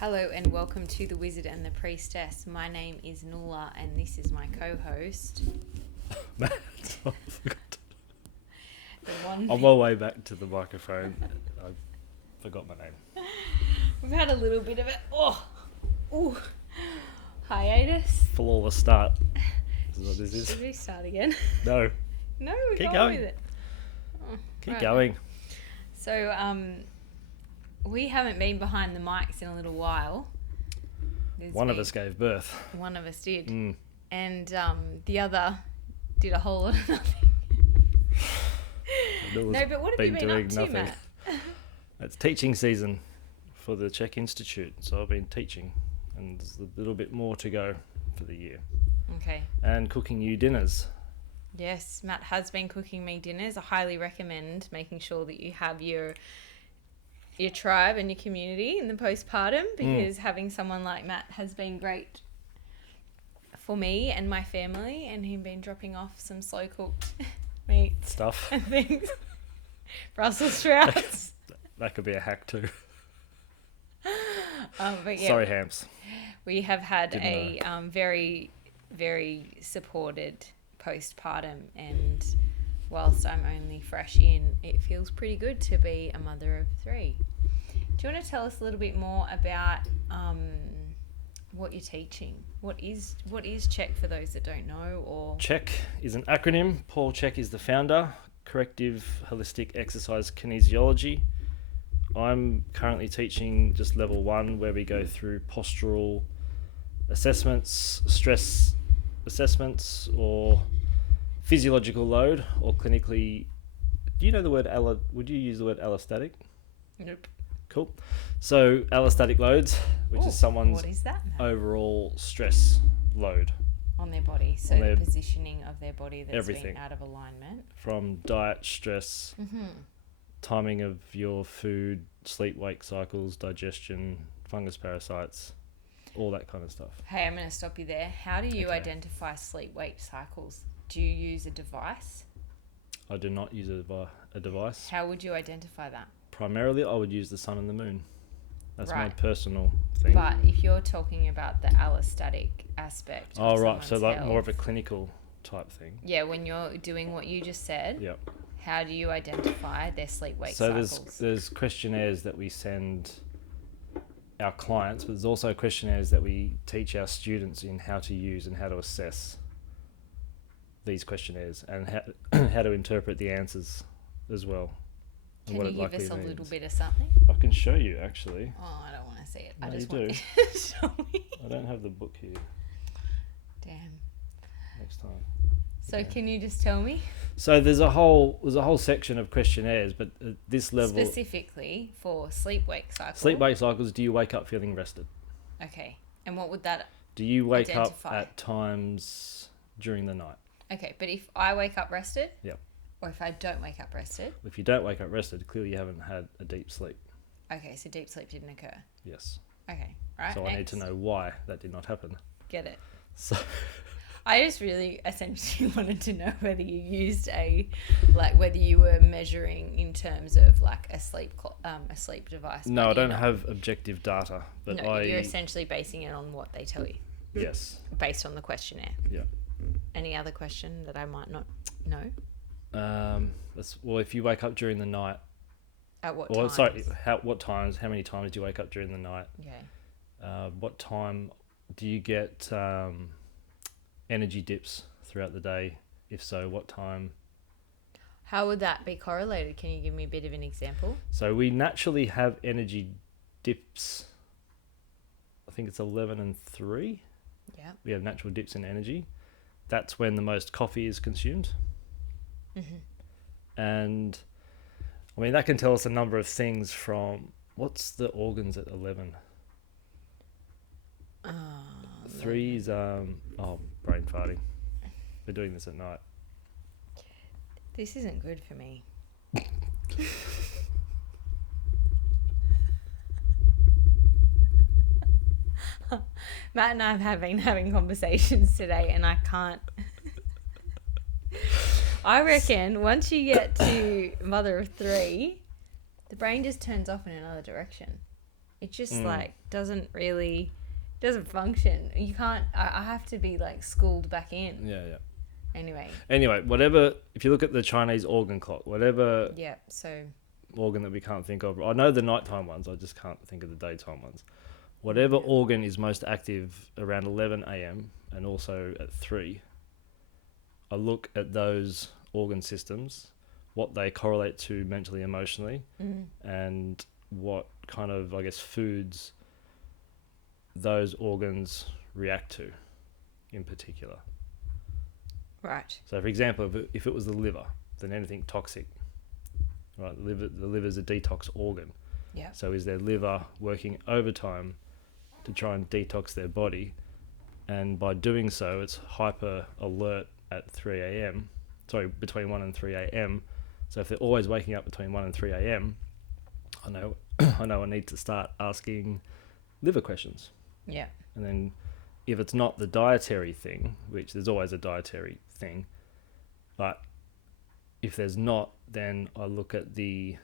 Hello and welcome to The Wizard and the Priestess. My name is Nuala and this is my co-host. Matt, I forgot. On my way back to the microphone, I forgot my name. We've had a little bit of a hiatus. Flawless start. This is what this is. Should we start again? No. No, we're Keep going going. with it. Keep right. going. So, we haven't been behind the mics in a little while. One of us gave birth. One of us did. Mm. And the other did a whole lot of nothing. No, but what have you been up to, Matt? It's teaching season for the CHEK Institute, so I've been teaching, and there's a little bit more to go for the year. Okay. And cooking new dinners. Yes, Matt has been cooking me dinners. I highly recommend making sure that you have your tribe and your community in the postpartum, because having someone like Matt has been great for me and my family, and him been dropping off some slow cooked meat Stuff. and things. Brussels sprouts. That could be a hack too. But yeah, Sorry, hams. we have had a very, very supported postpartum, and whilst I'm only fresh in, it feels pretty good to be a mother of three. Do you want to tell us a little bit more about what you're teaching? What is CHEK for those that don't know? Or CHEK is an acronym. Paul CHEK is the founder. Corrective Holistic Exercise Kinesiology. I'm currently teaching just level 1, where we go through postural assessments, stress assessments, or physiological load, or clinically. Do you know the word would you use the word allostatic? Nope. Cool. So allostatic loads, which is someone's what is that, Matt? overall stress load On their body, so on their the positioning of their body that's everything. been out of alignment. From diet, stress, timing of your food, sleep-wake cycles, digestion, fungus parasites, all that kind of stuff. Hey, I'm going to stop you there. How do you Okay. identify sleep-wake cycles? Do you use a device? I do not use a device. How would you identify that? Primarily, I would use the sun and the moon. That's my Right. personal thing. But if you're talking about the allostatic aspect of Oh, right. So someone's like health, more of a clinical type thing. yeah, when you're doing what you just said, Yep. how do you identify their sleep-wake So cycles? there's questionnaires that we send our clients, but there's also questionnaires that we teach our students in how to use and how to assess these questionnaires, and how to interpret the answers as well. and Can what you it give us a likely little means. bit of something? I can show you, actually. Oh, I don't want to see it. I No, just you want do. you to show me. I don't have the book here. Damn. Next time. So Okay. can you just tell me? So there's a whole section of questionnaires, but at this level, Specifically for sleep-wake cycle. sleep-wake cycles. Do you wake up feeling rested? Okay. And what would that... Do you wake Identify. up at times during the night? Okay, but if I wake up rested... Yep. Or if I don't wake up rested... If you don't wake up rested, clearly you haven't had a deep sleep. Okay, so deep sleep didn't occur. Yes. Okay, right, So next. I need to know why that did not happen. Get it. So I just really essentially wanted to know whether you used whether you were measuring in terms of like a sleep device. no, but I don't you're not. have objective data, but No, you're essentially basing it on what they tell you. Yes. Based on the questionnaire. Yeah. Any other question that I might not know? If you wake up during the night, At what or times? sorry, how many times do you wake up during the night? Okay. What time do you get energy dips throughout the day? If so, what time? How would that be correlated? Can you give me a bit of an example? So we naturally have energy dips. I think it's 11 and 3. Yeah. We have natural dips in energy. That's when the most coffee is consumed. And I mean, that can tell us a number of things. From what's the organs at 11? 3 is brain farting. We're doing this at night. This isn't good for me. Matt and I have been having conversations today, and I can't. I reckon once you get to mother of three, the brain just turns off in another direction. It just like doesn't function. You can't. I have to be like schooled back in. Yeah. Anyway, whatever. If you look at the Chinese organ clock, whatever. Yeah. So. Organ that we can't think of. I know the nighttime ones. I just can't think of the daytime ones. Whatever organ is most active around 11 a.m. and also at 3. I look at those organ systems, what they correlate to mentally, emotionally, and what kind of, I guess, foods those organs react to in particular. Right. So, for example, if it was the liver, then anything toxic, right? The liver's a detox organ. Yeah. So is their liver working overtime to try and detox their body? And by doing so, it's hyper alert at 3 a.m. Sorry, between 1 and 3 a.m. So if they're always waking up between 1 and 3 a.m., I know I need to start asking liver questions. Yeah. And then if it's not the dietary thing, which there's always a dietary thing, but if there's not, then I look at the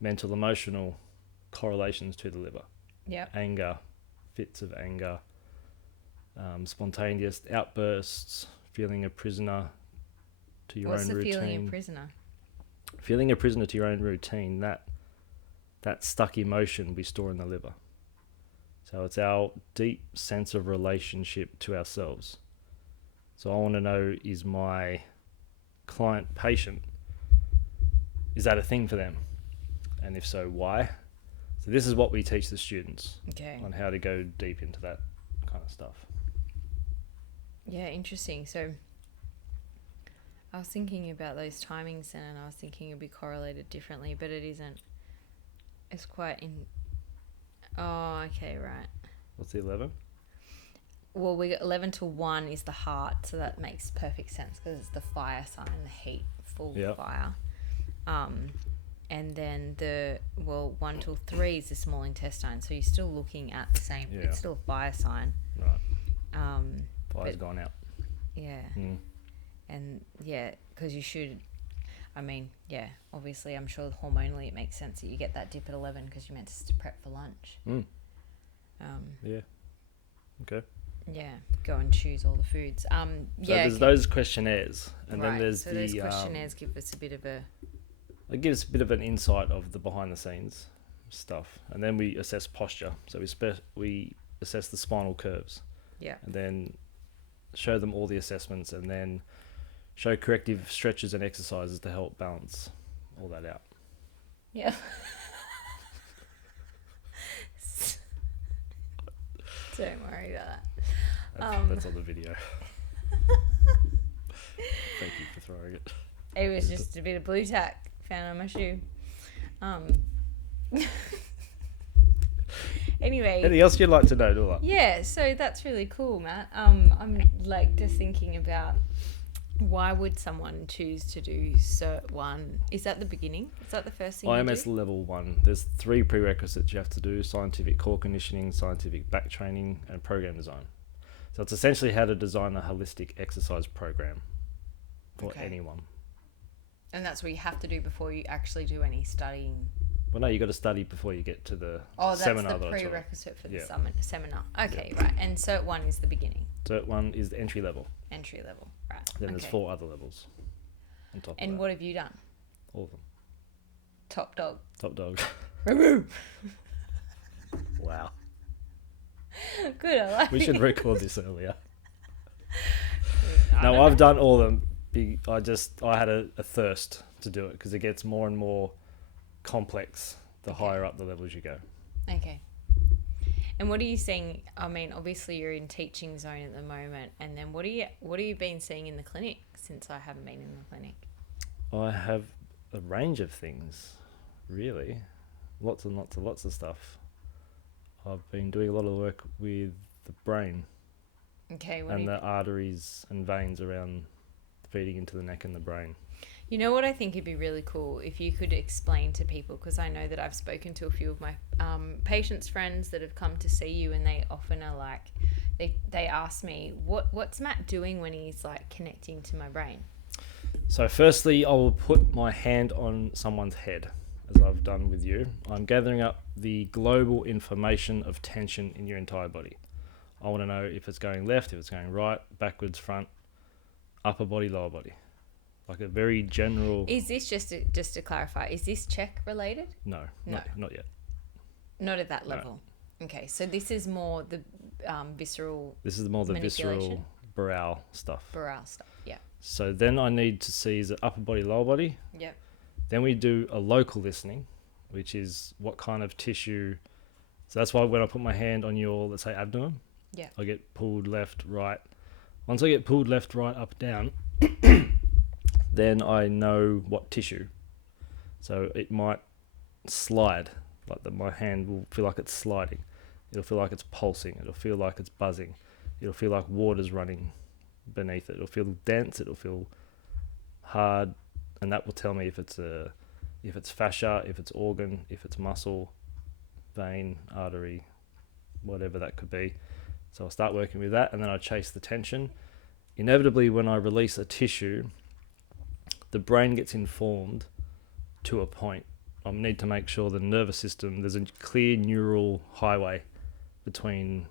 mental emotional correlations to the liver. Yeah. Anger, fits of anger, spontaneous outbursts, feeling a prisoner to your What's own the routine. feeling a prisoner? Feeling a prisoner to your own routine, that stuck emotion we store in the liver. So it's our deep sense of relationship to ourselves. So I want to know, is my client patient, is that a thing for them? And if so, why? So this is what we teach the students on how to go deep into that kind of stuff. Yeah, interesting. So I was thinking about those timings then, and I was thinking it'd be correlated differently, but it isn't. It's quite in... Oh, okay, right. What's the 11? Well, we got 11 to 1 is the heart, so that makes perfect sense because it's the fire sign, the heat, full fire. And then 1 till 3 is the small intestine, so you're still looking at the same. Yeah. It's still a fire sign. Right. Fire's gone out. Yeah. And because you should. I mean, obviously, I'm sure hormonally it makes sense that you get that dip at 11 because you're meant to prep for lunch. Yeah. Okay. Yeah, go and choose all the foods. So there's those questionnaires, and then there's those questionnaires give us a bit of a... It gives a bit of an insight of the behind-the-scenes stuff, and then we assess posture. So we assess the spinal curves. Yeah. And then show them all the assessments, and then show corrective stretches and exercises to help balance all that out. Yeah. Don't worry about that. That's on the video. Thank you for throwing it. It was just a bit of blue tack found on my shoe. Anyway. Anything else you'd like to know, Dula? Yeah, so that's really cool, Matt. I'm like just thinking about why would someone choose to do Cert 1? Is that the beginning? Is that the first thing IMS you do? level 1. There's 3 prerequisites you have to do: scientific core conditioning, scientific back training, and program design. So it's essentially how to design a holistic exercise program for anyone. And that's what you have to do before you actually do any studying. Well, no, you got to study before you get to the seminar. Oh, that's the prerequisite for the seminar. Okay, right. And Cert 1 is the beginning. Cert 1 is the entry level. Entry level, right. Then there's 4 other levels on top of that. And what have you done? All of them. Top dog. Top dog. Wow. Good, I like We should it. record this earlier. No, I've done all of them. I had a thirst to do it because it gets more and more complex the higher up the levels you go. Okay. And what are you seeing? I mean, obviously you're in teaching zone at the moment, and then what have you been seeing in the clinic since I haven't been in the clinic? I have a range of things, really. Lots of stuff. I've been doing a lot of work with the brain. Okay. And the arteries and veins around feeding into the neck and the brain. You know what I think would be really cool if you could explain to people, because I know that I've spoken to a few of my patients' friends that have come to see you, and they often are like, they ask me, what's Matt doing when he's like connecting to my brain? So firstly, I will put my hand on someone's head, as I've done with you, I'm gathering up the global information of tension in your entire body. I want to know if it's going left, if it's going right, backwards, front, upper body, lower body. Like a very general... Is this, just to clarify, is this CHEK related? No. Not yet. Not at that level. No. Okay, so this is more the visceral... This is more the visceral brow stuff. Yeah. So then I need to see, is it upper body, lower body? Yep. Then we do a local listening, which is what kind of tissue. So that's why when I put my hand on your, let's say, abdomen, yeah, I get pulled left, right. Once I get pulled left, right, up, down, then I know what tissue. So it might slide, like my hand will feel like it's sliding. It'll feel like it's pulsing. It'll feel like it's buzzing. It'll feel like water's running beneath it. It'll feel dense. It'll feel hard. And that will tell me if it's fascia, if it's organ, if it's muscle, vein, artery, whatever that could be. So I'll start working with that, and then I chase the tension. Inevitably, when I release a tissue, the brain gets informed to a point. I need to make sure the nervous system, there's a clear neural highway between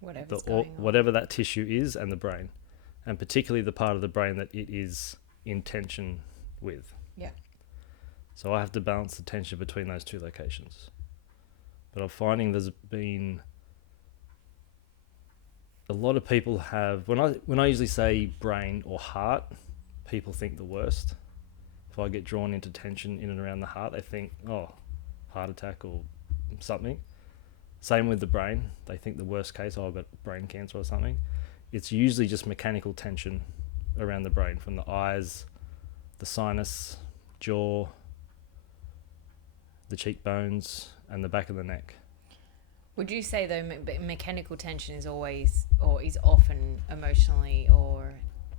whatever that tissue is and the brain, and particularly the part of the brain that it is in tension with. Yeah. So I have to balance the tension between those two locations. But I'm finding there's been a lot of people have, when I usually say brain or heart, people think the worst. If I get drawn into tension in and around the heart, they think, oh, heart attack or something. Same with the brain. They think the worst case, oh, I've got brain cancer or something. It's usually just mechanical tension around the brain, from the eyes, the sinus, jaw, the cheekbones, and the back of the neck. Would you say, though, mechanical tension is always, or is often, emotionally or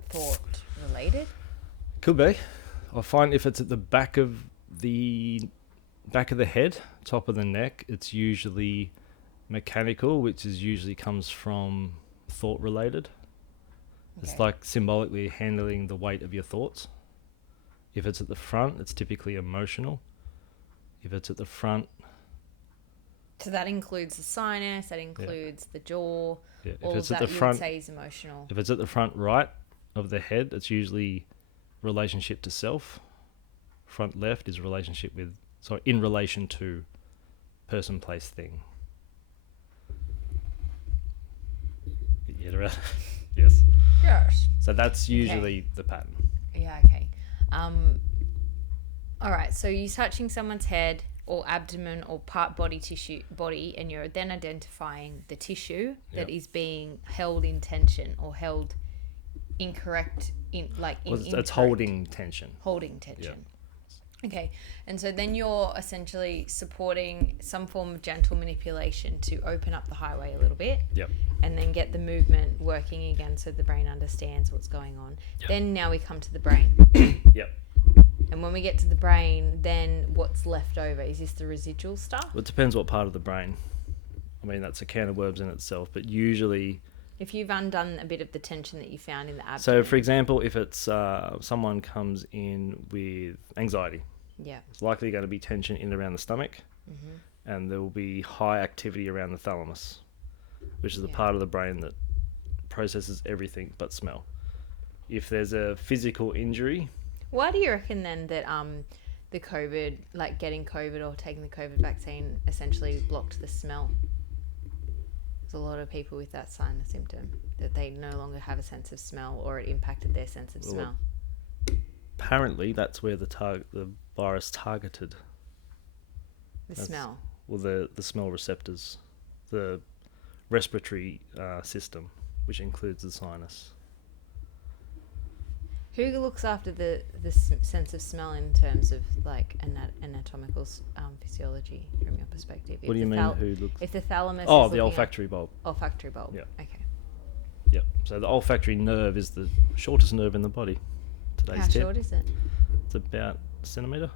thought related? Could be. I find if it's at the back of the head, top of the neck, it's usually mechanical, which is usually comes from thought related. Okay. It's like symbolically handling the weight of your thoughts. If it's at the front, it's typically emotional. If it's at the front... So that includes the sinus, that includes the jaw, yeah. All of that you would say is emotional. If it's at the front right of the head, it's usually relationship to self. Front left is in relation to person, place, thing. Get your head around. Yes. Yes. So that's usually the pattern. Yeah, okay. All right, so you're touching someone's head or abdomen or body, and you're then identifying the tissue that is being held in tension or held incorrect, it's holding tension. Holding tension. Yeah. Okay, and so then you're essentially supporting some form of gentle manipulation to open up the highway a little bit. Yep. And then get the movement working again so the brain understands what's going on. Yep. Then now we come to the brain. Yep. And when we get to the brain, then what's left over? Is this the residual stuff? Well, it depends what part of the brain. I mean, that's a can of worms in itself, but usually... If you've undone a bit of the tension that you found in the abdomen. So, for example, if it's someone comes in with anxiety, it's likely going to be tension in and around the stomach, and there will be high activity around the thalamus, which is the part of the brain that processes everything but smell. If there's a physical injury... Why do you reckon then that the COVID, like getting COVID or taking the COVID vaccine, essentially blocked the smell? There's a lot of people with that sign or symptom, that they no longer have a sense of smell, or it impacted their sense of smell. Apparently, that's where the virus targeted. Smell? Well, the smell receptors, the respiratory system, which includes the sinus. Who looks after the sense of smell in terms of like anatomical physiology from your perspective? What do you mean? Who looks? If the thalamus. Oh, the olfactory bulb. Olfactory bulb. Yeah. Okay. Yep. So the olfactory nerve is the shortest nerve in the body. How short is it? It's about a centimetre.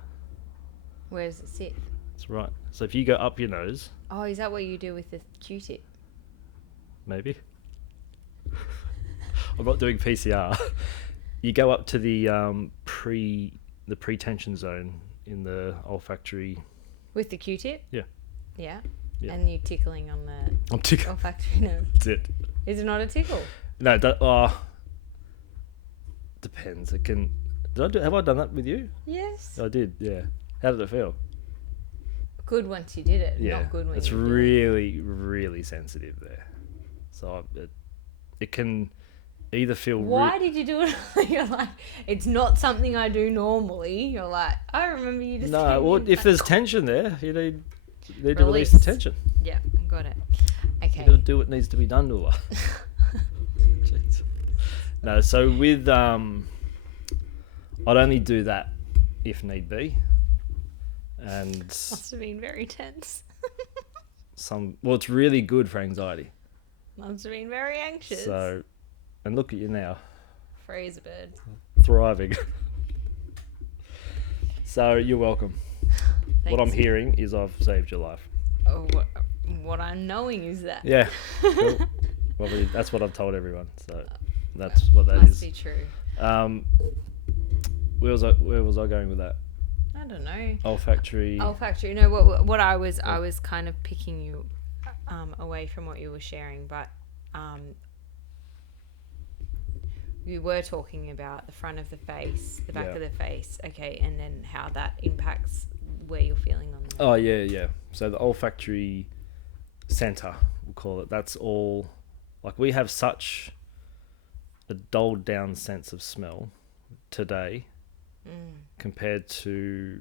Where does it sit? That's right. So if you go up your nose. Oh, is that what you do with the Q-tip? Maybe. I'm not doing PCR. You go up to the pre-tension zone in the olfactory. With the Q-tip? Yeah. Yeah. Yeah. And you tickling on the I'm tickling. olfactory nerve. That's it. Is it not a tickle? No, depends. It can. Have I done that with you? Yes. I did. Yeah. How did it feel? Good once you did it. Yeah. Not good when It's you did it. really, really sensitive there. So it can either feel. Why did you do it? You're like, it's not something I do normally. You're like, I remember you just. No. Well, if there's tension there, you need to release the tension. Yeah, got it. Okay. You got to do what needs to be done to her. Jeez. No, so with I'd only do that if need be, and Must have been very tense. it's really good for anxiety. Must have been very anxious. So, and look at you now, Freeze bird. thriving. So you're welcome. What I'm Thanks. hearing is I've saved your life. Oh, what I'm knowing is that. Yeah. Cool. Well, that's what I've told everyone. So that's what that Must is. be true. Where was I going with that? I don't know. Olfactory. Olfactory. No, what I was kind of picking you away from what you were sharing, but you were talking about the front of the face, the back of the face, okay, and then how that impacts where you're feeling on the... Oh, yeah. So the olfactory center, we'll call it, that's all... Like, we have such a dulled down sense of smell today compared to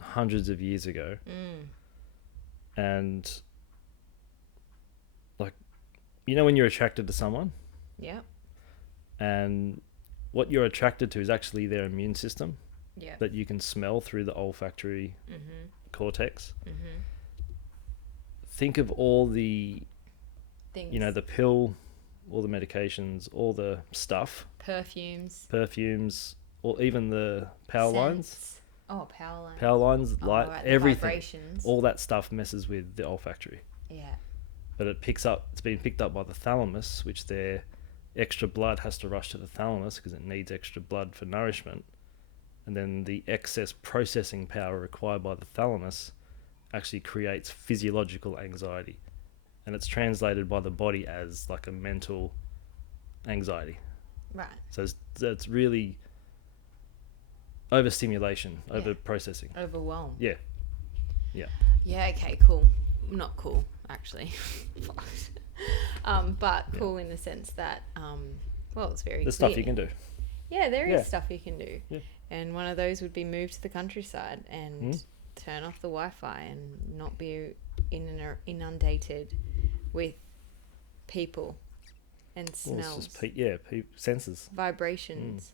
hundreds of years ago. And, like, you know when you're attracted to someone? Yeah. And what you're attracted to is actually their immune system. Yeah. That you can smell through the olfactory cortex. Think of all the Things. you know, the pill, all the medications, all the stuff, Perfumes, or even the power lines. scents. Oh, power Light, right, the everything. vibrations. All that stuff messes with the olfactory. Yeah. But it's been picked up by the thalamus, which their extra blood has to rush to the thalamus because it needs extra blood for nourishment. And then the excess processing power required by the thalamus actually creates physiological anxiety. And it's translated by the body as like a mental anxiety. Right. So it's really overstimulation, over processing. Overwhelm. Yeah. Yeah, okay, cool. Not cool, actually. But cool in the sense that, it's very There's clear. stuff you can do. Yeah, there is stuff you can do. Yeah. And one of those would be move to the countryside and turn off the Wi-Fi and not be inundated with people and smells. It's just senses. Vibrations.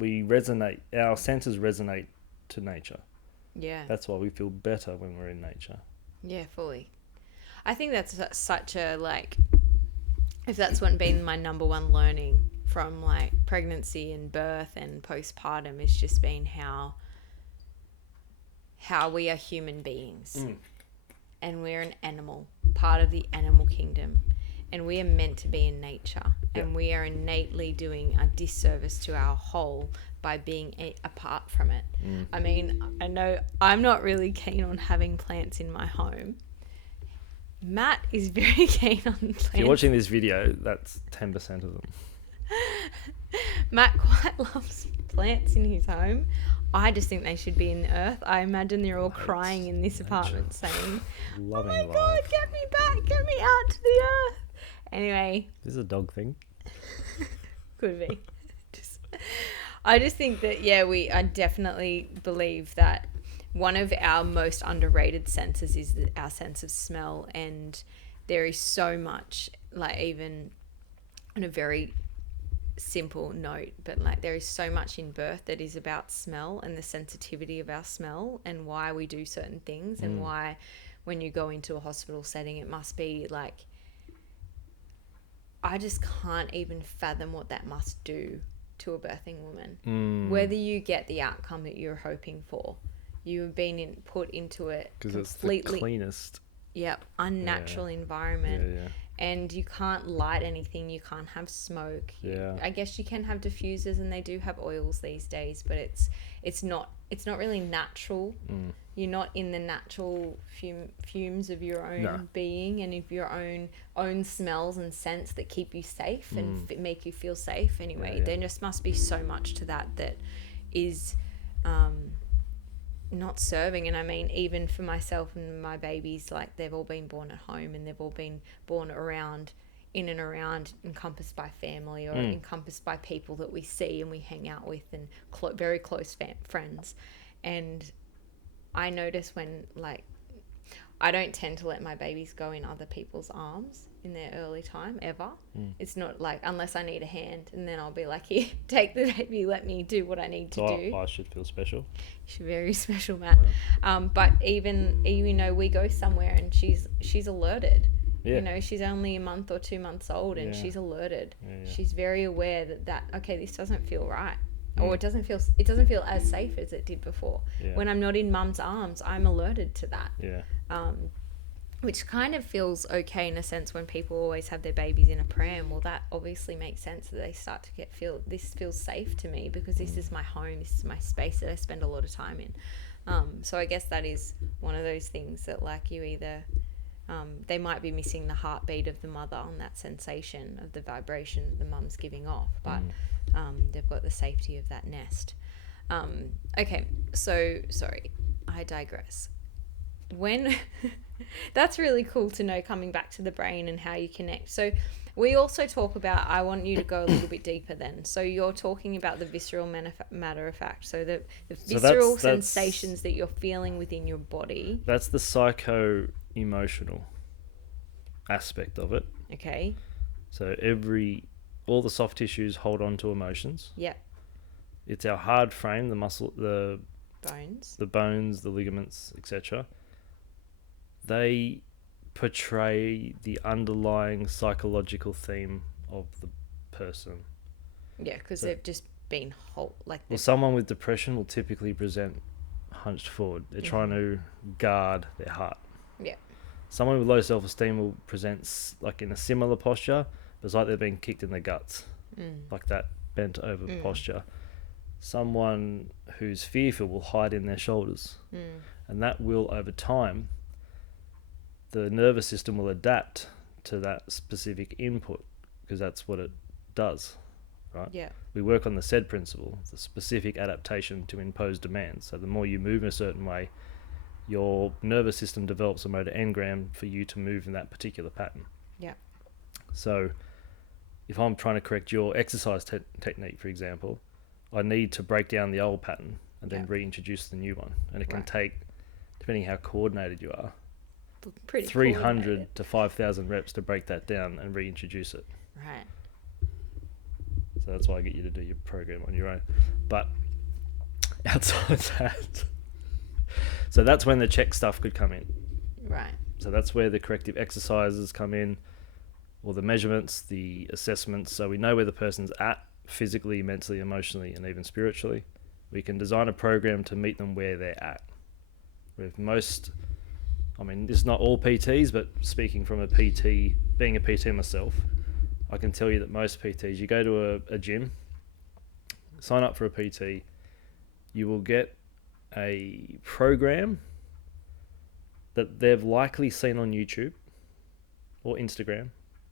Our senses resonate to nature. Yeah. That's why we feel better when we're in nature. Yeah, fully. I think that's such a, if that's what been my number one learning from, pregnancy and birth and postpartum, it's just been how we are human beings. And we're an animal, part of the animal kingdom. And we are meant to be in nature. Yeah. And we are innately doing a disservice to our whole by being apart from it. I mean, I know I'm not really keen on having plants in my home. Matt is very keen on plants. If you're watching this video, that's 10% of them. Matt quite loves plants in his home. I just think they should be in the earth. I imagine they're all crying in this apartment saying, Loving oh my life. God, get me back, get me out to the earth. Anyway. This is a dog thing. Could be. I just think that, I definitely believe that one of our most underrated senses is our sense of smell. And there is so much, even on a very simple note, but there is so much in birth that is about smell and the sensitivity of our smell and why we do certain things and why when you go into a hospital setting, it must be I just can't even fathom what that must do to a birthing woman. Whether you get the outcome that you're hoping for, you have been put into it because it's completely the cleanest. unnatural environment. and you can't light anything, you can't have smoke. Yeah. I guess you can have diffusers, and they do have oils these days, but it's not really natural. You're not in the natural fumes of your own being and of your own smells and scents that keep you safe and make you feel safe. Anyway, there just must be so much to that is not serving. And I mean, even for myself and my babies, like, they've all been born at home, and they've all been born in and around, encompassed by family, or encompassed by people that we see and we hang out with, and very close friends. And I notice when, like, I don't tend to let my babies go in other people's arms in their early time, ever. It's not like, unless I need a hand, and then I'll be like, here, take the baby, let me do what I need to do. I should feel special. She's very special, Matt. But even, we go somewhere and she's alerted. Yeah. She's only a month or 2 months old, and she's alerted. She's very aware that okay, this doesn't feel right. Or it doesn't feel as safe as it did before. When I'm not in mum's arms, I'm alerted to that. Which kind of feels okay in a sense when people always have their babies in a pram. Well, that obviously makes sense that they start to this feels safe to me, because this is my home, this is my space that I spend a lot of time in. So I guess that is one of those things that, like, you either they might be missing the heartbeat of the mother on that sensation of the vibration that the mum's giving off, but they've got the safety of that nest. Okay, so sorry, I digress. When that's really cool to know, coming back to the brain and how you connect. So we also talk about, I want you to go a little bit deeper then. So you're talking about the visceral matter of fact. So the visceral sensations that you're feeling within your body. That's the psycho-emotional aspect of it. Okay. So all the soft tissues hold on to emotions. Yeah. It's our hard frame, the muscle, the bones, the ligaments, etc. They portray the underlying psychological theme of the person. Yeah, because they've just been someone with depression will typically present hunched forward. They're trying to guard their heart. Yeah. Someone with low self-esteem will present like in a similar posture, but it's like they've been kicked in the guts, like that bent over posture. Someone who's fearful will hide in their shoulders, and that will, over time, the nervous system will adapt to that specific input, because that's what it does, right? Yeah. We work on the SAID principle, the specific adaptation to impose demands. So the more you move in a certain way, your nervous system develops a motor engram for you to move in that particular pattern. Yeah. So if I'm trying to correct your exercise technique, for example, I need to break down the old pattern and then reintroduce the new one. And it can take, depending how coordinated you are, 300 to 5,000 reps to break that down and reintroduce it. Right. So that's why I get you to do your program on your own. But outside that, so that's when the CHEK stuff could come in. Right. So that's where the corrective exercises come in, or the measurements, the assessments. So we know where the person's at physically, mentally, emotionally, and even spiritually. We can design a program to meet them where they're at. With most, this is not all PTs, but speaking from a PT, being a PT myself, I can tell you that most PTs, you go to a gym, sign up for a PT, you will get a program that they've likely seen on YouTube or Instagram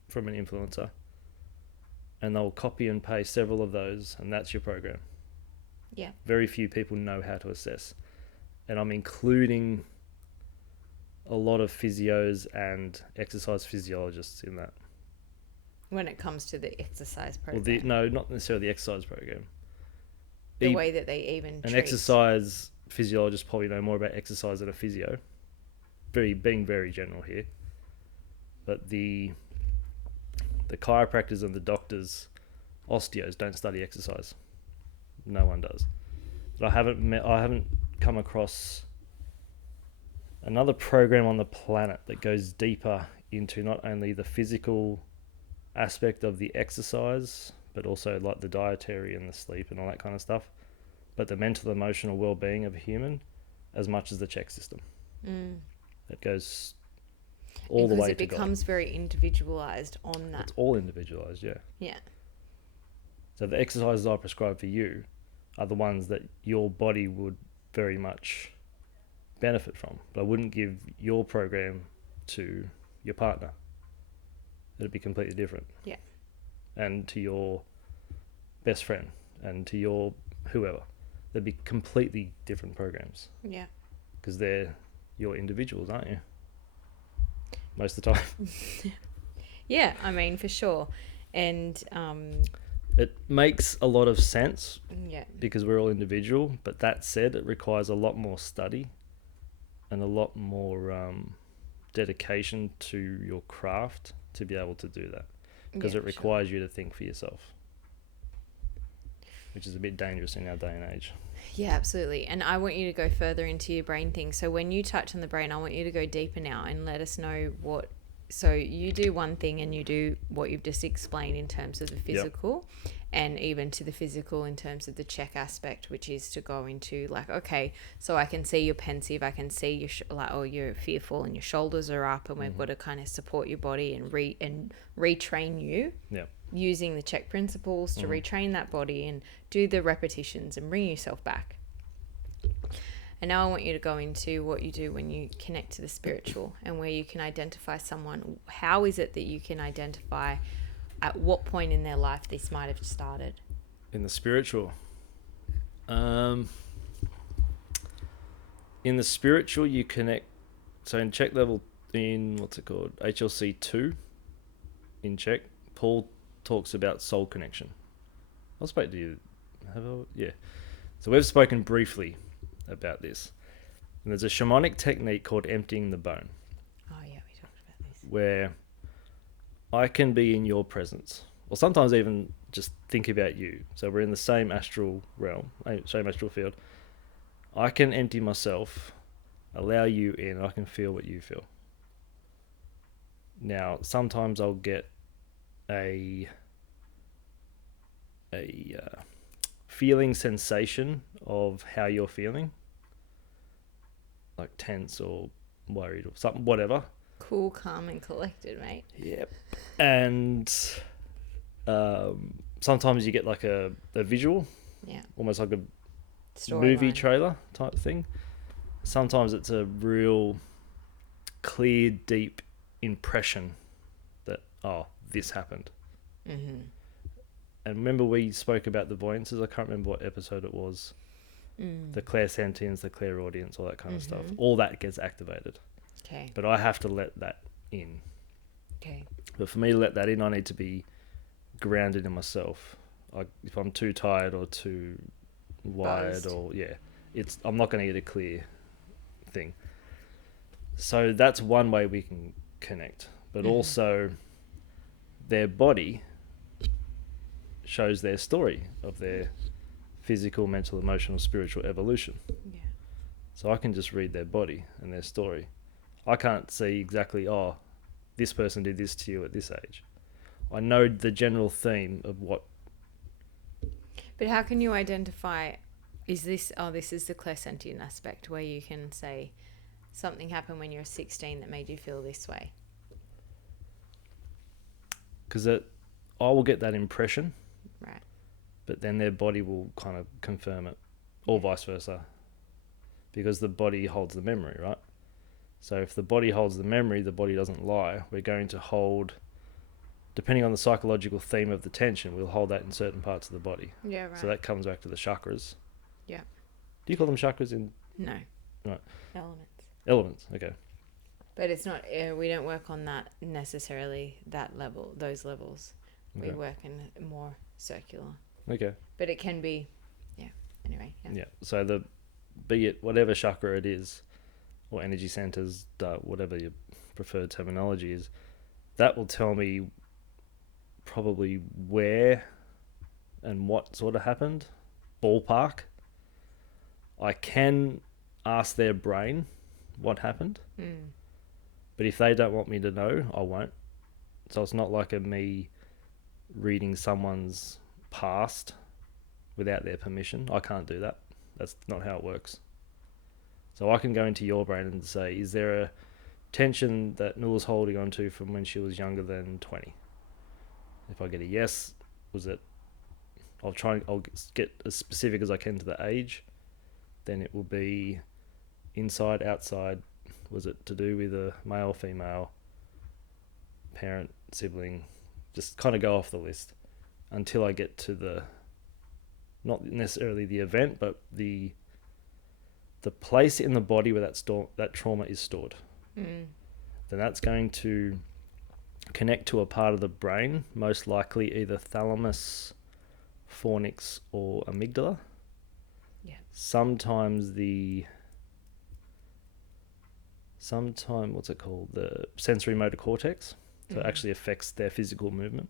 from an influencer, and they'll copy and paste several of those, and that's your program. Yeah. Very few people know how to assess. And I'm including a lot of physios and exercise physiologists in that. When it comes to the exercise program. No, not necessarily the exercise program. The way that they even treat. An exercise physiologist probably know more about exercise than a physio. Being very general here. But the chiropractors and the doctors, osteos, don't study exercise. No one does. But I haven't come across another program on the planet that goes deeper into not only the physical aspect of the exercise, but also like the dietary and the sleep and all that kind of stuff, but the mental, emotional well-being of a human as much as the CHEK system. That goes all the because way it to God. becomes very individualized on that. It's all individualized, yeah. Yeah. So the exercises I prescribe for you are the ones that your body would very much benefit from. But I wouldn't give your program to your partner. It'd be completely different. Yeah. And to your best friend and to your whoever. They'd be completely different programs. Yeah. Because they're your individuals, aren't you? Most of the time. Yeah, I mean, for sure. And it makes a lot of sense yeah, because we're all individual. But that said, it requires a lot more study and a lot more dedication to your craft to be able to do that. Because it requires you to think for yourself, which is a bit dangerous in our day and age. Yeah, absolutely. And I want you to go further into your brain thing. So when you touch on the brain, I want you to go deeper now and let us know what. So you do one thing and you do what you've just explained in terms of the physical, and even to the physical in terms of the CHEK aspect, which is to go into like, okay, so I can see you're pensive, I can see you're fearful and your shoulders are up, and we've got to kind of support your body and retrain you. Yeah. Using the CHEK principles to retrain that body and do the repetitions and bring yourself back. And now I want you to go into what you do when you connect to the spiritual and where you can identify someone. How is it that you can identify at what point in their life this might have started? In the spiritual. In the spiritual, you connect. So in CHEK level, in what's it called? HLC 2 in CHEK, Paul talks about soul connection. I'll speak to you. Yeah. So we've spoken briefly about this. And there's a shamanic technique called emptying the bone. Oh, yeah, we talked about this. Where I can be in your presence. Or sometimes even just think about you. So we're in the same astral realm, same astral field. I can empty myself, allow you in, and I can feel what you feel. Now, sometimes I'll get a feeling sensation of how you're feeling, like tense or worried or something, whatever. Cool, calm, and collected, mate. Yep. And sometimes you get like a visual, almost like a movie trailer type thing. Sometimes it's a real clear, deep impression that, oh, this happened. Mm-hmm. And remember we spoke about the voyances? I can't remember what episode it was. The clairsentience, the clairaudience, all that kind of stuff. All that gets activated. Okay. But I have to let that in. Okay. But for me to let that in, I need to be grounded in myself. If I'm too tired or too wired, I'm not going to get a clear thing. So that's one way we can connect. But also, their body shows their story of their physical, mental, emotional, spiritual evolution. Yeah. So I can just read their body and their story. I can't see exactly, oh, this person did this to you at this age. I know the general theme of what. But how can you identify, this is the clairsentient aspect where you can say something happened when you were 16 that made you feel this way? Because I will get that impression. Right. But then their body will kind of confirm it, or vice versa, because the body holds the memory, right? So if the body holds the memory, the body doesn't lie. We're going to hold, depending on the psychological theme of the tension, we'll hold that in certain parts of the body. Yeah, right. So that comes back to the chakras. Yeah. Do you call them chakras in? No. Right. Elements, okay. But it's not, we don't work on that necessarily, that level, those levels. We work in more circular. Okay. But it can be, anyway. Yeah. So be it whatever chakra it is, or energy centers, whatever your preferred terminology is, that will tell me probably where and what sort of happened, ballpark. I can ask their brain what happened, but if they don't want me to know, I won't. So it's not like me reading someone's past without their permission. I can't do that. That's not how it works. So I can go into your brain and say, is there tension that Noola's holding on to from when she was younger than 20. If I get a yes, was it, I'll get as specific as I can to the age. Then it will be inside, outside. Was it to do with a male, female, parent, sibling? Just kind of go off the list until I get to the, not necessarily the event, but the place in the body where that trauma is stored. Then that's going to connect to a part of the brain, most likely either thalamus, fornix, or amygdala. Yeah. Sometimes what's it called? The sensory motor cortex. So it actually affects their physical movement.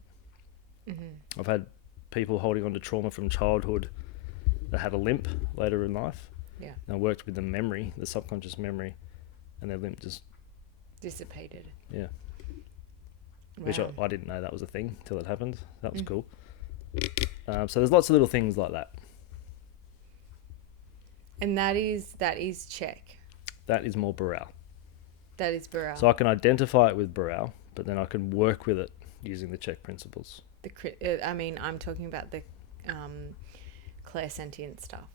I've had people holding on to trauma from childhood that had a limp later in life. Yeah. And I worked with the memory, the subconscious memory, and their limp just dissipated. Yeah. Wow. Which I didn't know that was a thing till it happened. That was cool. So there's lots of little things like that. And that is CHEK. That is more Burrell. That is Burrell. So I can identify it with Burrell, but then I can work with it using the CHEK principles. I'm talking about the clairsentient stuff.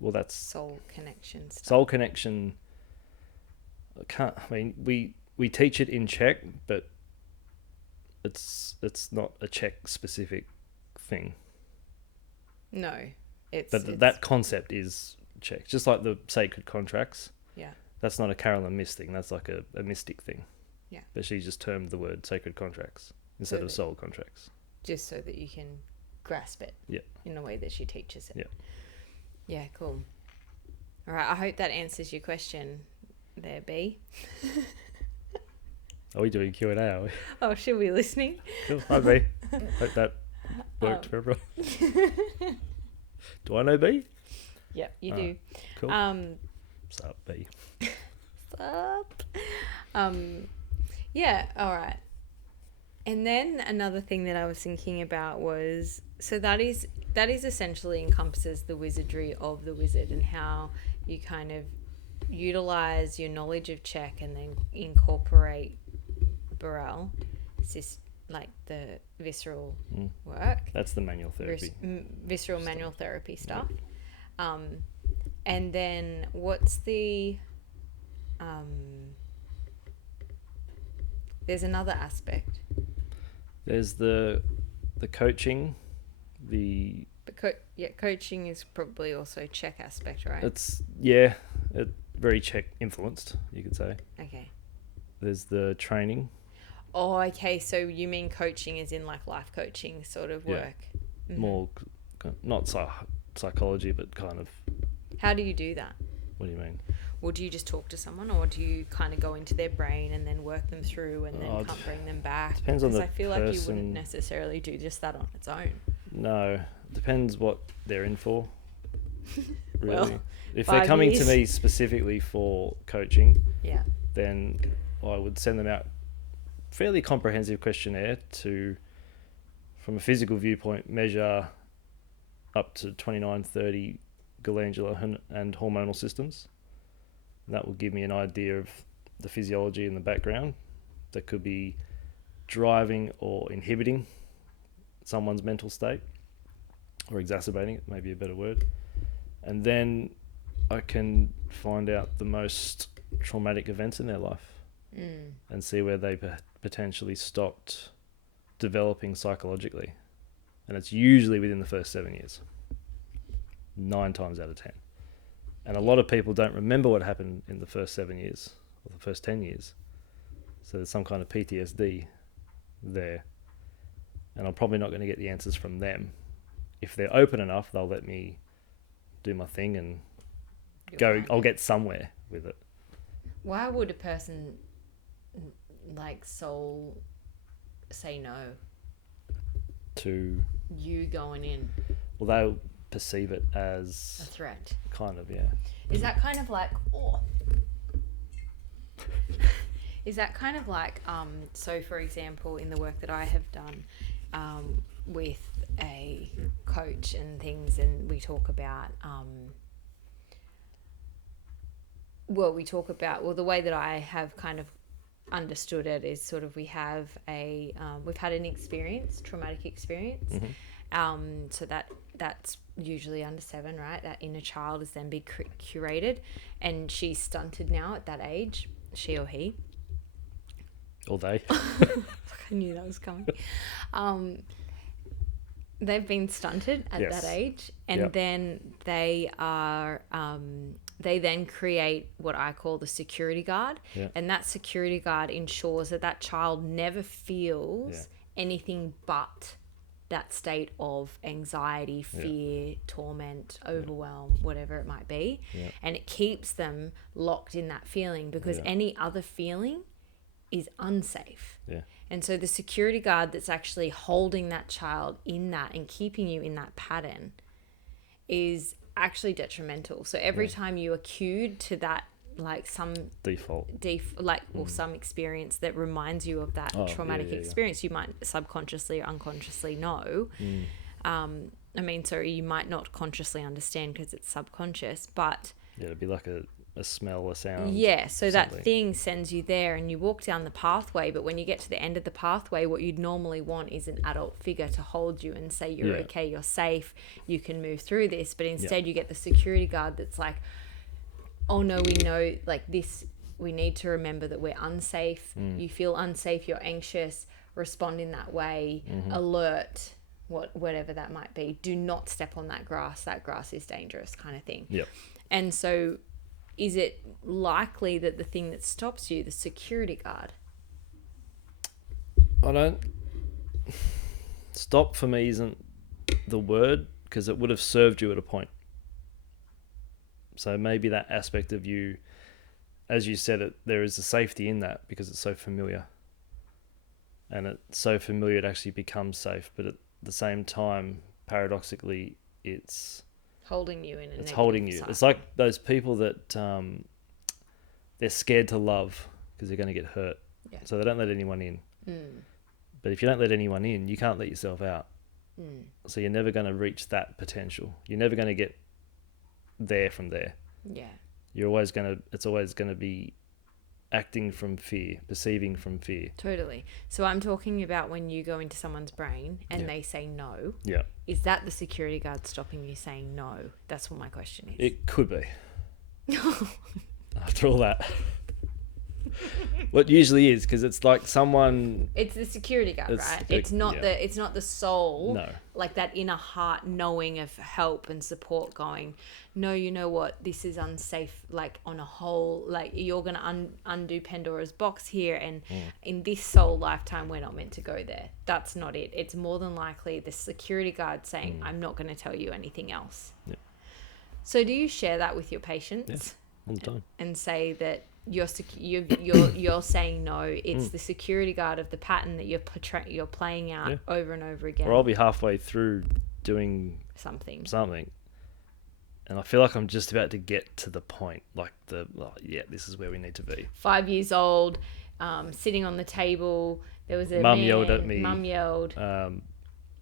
Well, that's soul connection stuff. Soul connection. We teach it in CHEK, but it's not a CHEK specific thing. No, that concept is CHEK. Just like the sacred contracts. Yeah. That's not a Carolyn Mist thing. That's like a mystic thing. Yeah. But she just termed the word sacred contracts instead of soul contracts. Just so that you can grasp it. Yeah. In the way that she teaches it. Yeah. Yeah, cool. All right, I hope that answers your question there, B. Are we doing Q&A, are we? Oh, should we be listening? Cool. Hi, B. Hope that worked for everyone. Do I know B? Yep, you do. Cool. What's up, B? What's up? Yeah, all right. And then another thing that I was thinking about was, so that is essentially encompasses the wizardry of the wizard and how you kind of utilize your knowledge of CHEK and then incorporate Burrell, like the visceral work. That's the manual therapy. Visceral manual therapy stuff. And then what's the... there's another aspect. There's the coaching, coaching is probably also CHEK aspect, right? It's very CHEK influenced, you could say. Okay. There's the training. Oh, okay. So you mean coaching is in like life coaching sort of work? Yeah. More, not psychology, but kind of. How do you do that? What do you mean? Well, do you just talk to someone, or do you kind of go into their brain and then work them through and then bring them back? Depends on the person. I feel like you wouldn't necessarily do just that on its own. No, depends what they're in for. Really. Well, if they're coming to me specifically for coaching, yeah, then I would send them out fairly comprehensive questionnaire to, from a physical viewpoint, measure up to 29, 30 glandular and hormonal systems. And that will give me an idea of the physiology in the background that could be driving or inhibiting someone's mental state, or exacerbating it, maybe a better word. And then I can find out the most traumatic events in their life and see where they potentially stopped developing psychologically. And it's usually within the first 7 years, 9 times out of 10. And a lot of people don't remember what happened in the first 7 years or the first 10 years. So there's some kind of PTSD there. And I'm probably not going to get the answers from them. If they're open enough, they'll let me do my thing and I'll get somewhere with it. Why would a person like soul say no to you going in? Well, they'll perceive it as a threat. Kind of, yeah. Is that kind of like, is that kind of like, so for example, in the work that I have done with a coach and things, and we talk about, the way that I have kind of understood it is sort of we've had an experience, traumatic experience. So that's usually under 7, right? That inner child is then being curated, and she's stunted now at that age, she or he. Or they. I knew that was coming. They've been stunted at that age, and then they are they then create what I call the security guard, and that security guard ensures that child never feels anything but that state of anxiety, fear, torment, overwhelm, whatever it might be, and it keeps them locked in that feeling, because any other feeling is unsafe. And so the security guard that's actually holding that child in that and keeping you in that pattern is actually detrimental. So every time you are cued to that, like some some experience that reminds you of that traumatic experience, you might subconsciously or unconsciously know. You might not consciously understand because it's subconscious, but it'd be like a smell, a sound. So that thing sends you there, and you walk down the pathway, but when you get to the end of the pathway, what you'd normally want is an adult figure to hold you and say you're okay, you're safe, you can move through this. But instead you get the security guard that's like, oh no, we know, like this, we need to remember that we're unsafe. You feel unsafe, you're anxious, respond in that way, alert, whatever that might be. Do not step on that grass is dangerous, kind of thing. And so is it likely that the thing that stops you, the security guard? Stop for me isn't the word, because it would have served you at a point. So maybe that aspect of you, as you said, there is a safety in that because it's so familiar. And it's so familiar it actually becomes safe. But at the same time, paradoxically, it's holding you in a it's holding you. cycle. It's like those people that they're scared to love because they're going to get hurt. So they don't let anyone in. But if you don't let anyone in, you can't let yourself out. So you're never going to reach that potential. You're never going to get there from there. It's always going to be acting from fear, perceiving from fear. Totally. So I'm talking about when you go into someone's brain and they say no. Is that the security guard stopping you saying no? That's what my question is. It could be. After all that. What usually is, because it's like someone. It's the security guard, right? It's not the soul. No. Like that inner heart knowing of help and support going, no, you know what? This is unsafe, like on a whole, like you're going to undo Pandora's box here. And in this soul lifetime, we're not meant to go there. That's not it. It's more than likely the security guard saying, I'm not going to tell you anything else. So do you share that with your patients? All the time. And say that you're saying no. It's the security guard of the pattern that you're playing out over and over again. Or I'll be halfway through doing something, and I feel like I'm just about to get to the point, like this is where we need to be. 5 years old, sitting on the table. There was a mum yelled at me. Mum yelled.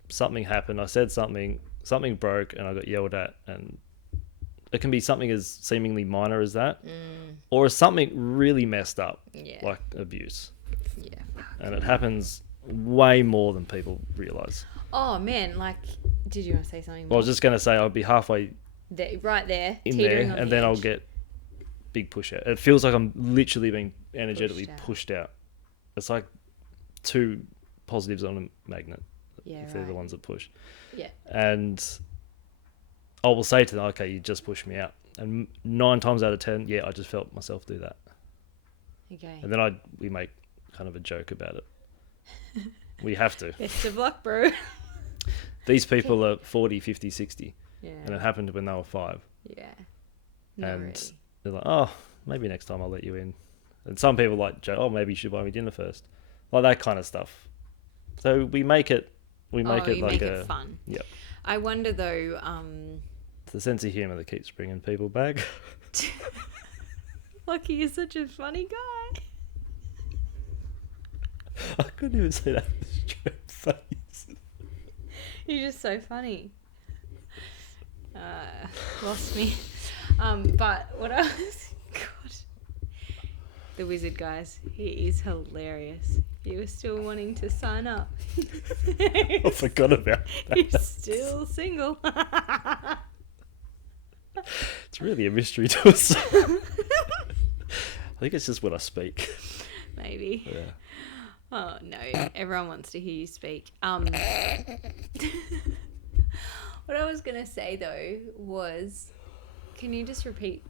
Something happened. I said something. Something broke, and I got yelled at, and. It can be something as seemingly minor as that, or something really messed up, like abuse. And it happens way more than people realise. Oh, man, like, did you want to say something more? Well, I was just going to say I'll be halfway right there, in there, and then I'll get big push out. It feels like I'm literally being energetically pushed out. It's like two positives on a magnet, if they're the ones that push. And I will say to them, okay, you just pushed me out. And 9 times out of 10, I just felt myself do that. Okay. And then we make kind of a joke about it. We have to. Best of luck, bro. These people are 40, 50, 60. And it happened when they were 5. And really. they're like, oh, maybe next time I'll let you in. And some people like joke, oh, maybe you should buy me dinner first. Like that kind of stuff. So we make it fun. Yep. I wonder though, it's the sense of humour that keeps bringing people back. Lucky is such a funny guy. I couldn't even say that with a straight face. You're just so funny. Lost me. But what I was... God. the wizard, guys. He is hilarious. You were still wanting to sign up. I forgot about that. He's still single. It's really a mystery to us. I think it's just when I speak. Maybe. Yeah. Oh, no. Everyone wants to hear you speak. What I was going to say, though, was... Can you just repeat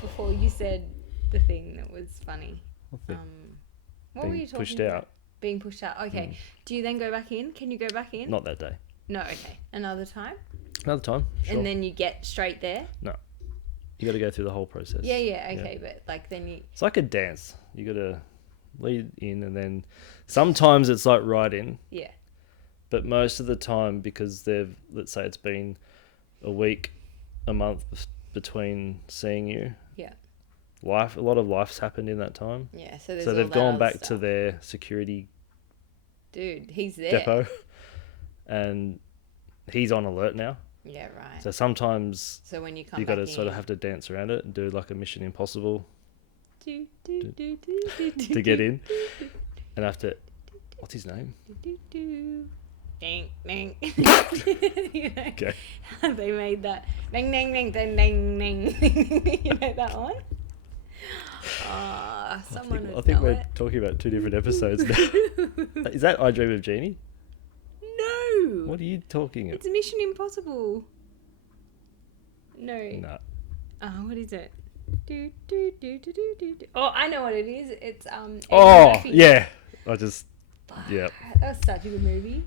before you said the thing that was funny? What were you talking pushed about? out. Being pushed out. Okay. Do you then go back in? Can you go back in? Not that day. No, okay. Another time? Another time, sure. And then you get straight there? No. You got to go through the whole process. Yeah, okay. But like then you... It's like a dance. You got to lead in and then sometimes it's like right in. Yeah. But most of the time, because let's say it's been a week, a month between seeing you. Yeah. A lot of life's happened in that time. Yeah, so there's So all they've that gone other back stuff. to their security Dude, he's there. depot, and he's on alert now. Yeah, right. So sometimes So when you come you back got to in, sort of have to dance around it and do like a Mission Impossible to to get in, and have to. What's his name? Ding, ding. You know, Okay. they made that ding, ding, ding, ding, ding, ding. You know that one? Someone I would think know we're it. talking about two different episodes now. Is that I Dream of Jeannie? No. What are you talking about? It's Mission Impossible. No. No. What is it? Oh, I know what it is. It's Eddie Oh, Murphy. yeah. Yeah. That was such a good movie.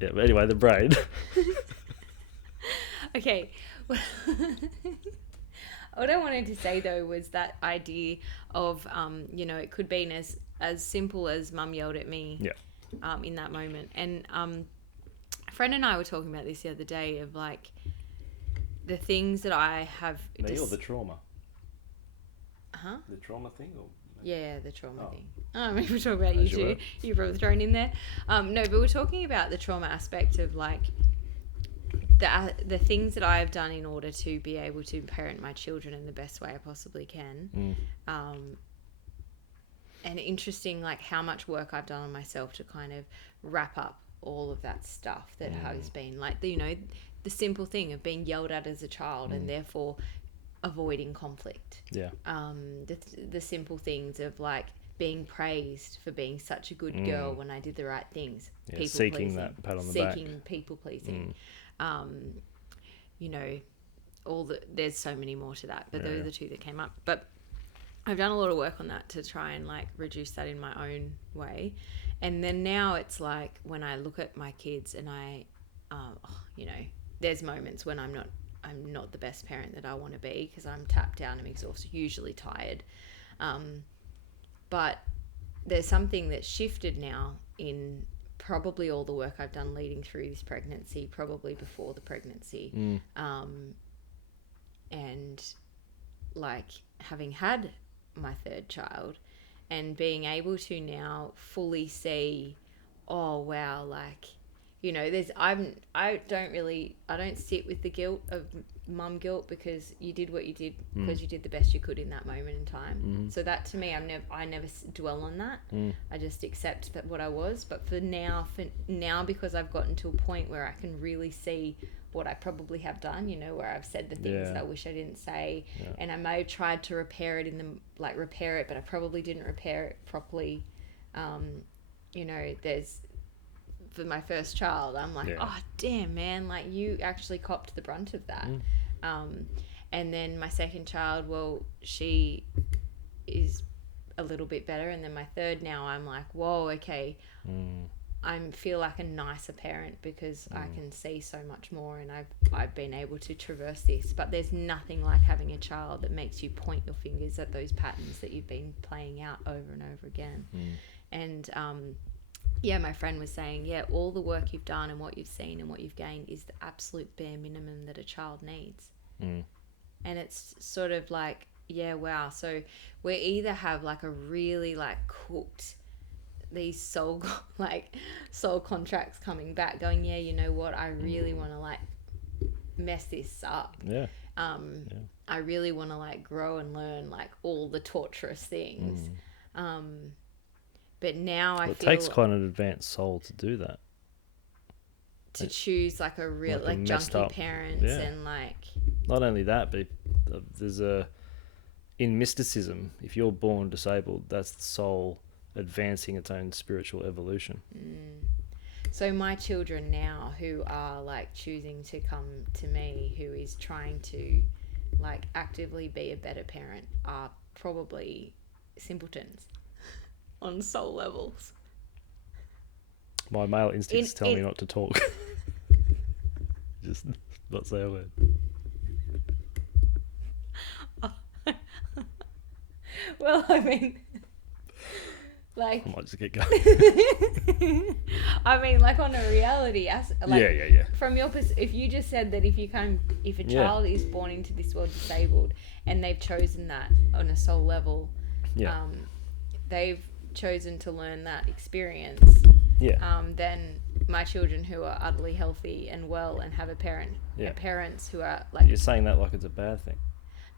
Yeah, but anyway, the brain. Okay. What I wanted to say though was that idea of it could be as simple as Mum yelled at me. Yeah. In that moment, and a friend and I were talking about this the other day of like the things that I have. Me or the trauma? Huh? The trauma thing? Or... Yeah, the trauma Oh. thing. Oh, maybe we're talking about you As you too. were. You've probably thrown in there. No, but we're talking about the trauma aspect of like the things that I have done in order to be able to parent my children in the best way I possibly can. And interesting, like how much work I've done on myself to kind of wrap up all of that stuff that has been like the simple thing of being yelled at as a child and therefore avoiding conflict. Yeah. The simple things of like being praised for being such a good girl when I did the right things. Yeah, People seeking pleasing, that pat on the back. Seeking people pleasing. There's so many more to that, but those are the two that came up. But I've done a lot of work on that to try and like reduce that in my own way. And then now it's like when I look at my kids and there's moments when I'm not the best parent that I want to be because I'm tapped out, I'm exhausted, usually tired. But there's something that's shifted now in probably all the work I've done leading through this pregnancy, probably before the pregnancy. And like having had my third child and being able to now fully see, oh wow, like I don't sit with the guilt of mum guilt because you did what you did because you did the best you could in that moment in time. So that to me, I never dwell on that. I just accept that what I was. But for now, because I've gotten to a point where I can really see what I probably have done, where I've said the things that I wish I didn't say, and I may have tried to repair it but I probably didn't repair it properly. There's for my first child, I'm like, oh damn man, like you actually copped the brunt of that. And then my second child, well, she is a little bit better, and then my third now, I'm like, whoa, okay, I feel like a nicer parent because I can see so much more, and I've been able to traverse this. But there's nothing like having a child that makes you point your fingers at those patterns that you've been playing out over and over again. And my friend was saying, all the work you've done and what you've seen and what you've gained is the absolute bare minimum that a child needs. And it's sort of like, wow. So we either have like a really like cooked these soul contracts coming back going, you know what, I really want to like mess this up. I really want to like grow and learn like all the torturous things. But now I It feel takes quite an advanced soul to do that. to choose like a real Like a like messed junky up- parents yeah. and like Not only that, but there's in mysticism, if you're born disabled, that's the soul advancing its own spiritual evolution. So my children now who are like choosing to come to me, who is trying to like actively be a better parent, are probably simpletons on soul levels. My male instincts tell me in- not to talk. Just not say a word. Well, I mean, like, I might just get going. I mean, like on a reality, like, Yeah. from your if you just said that if a child is born into this world disabled and they've chosen that on a soul level, Yeah. they've chosen to learn that experience. Yeah. Then my children who are utterly healthy and well and have parents who are like, You're saying that like it's a bad thing.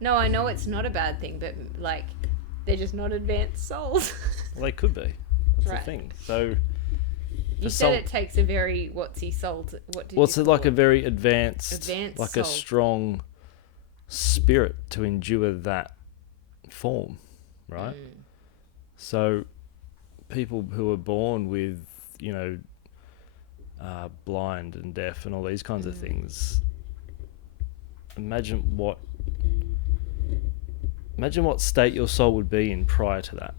no, I know it's not a bad thing, but like they're just not advanced souls. Well, they could be. That's Right. the thing. So You said it takes a very soul to, what's it like a very advanced like soul. a strong spirit to endure that form, right? So people who are born with, blind and deaf and all these kinds of things, imagine what state your soul would be in prior to that.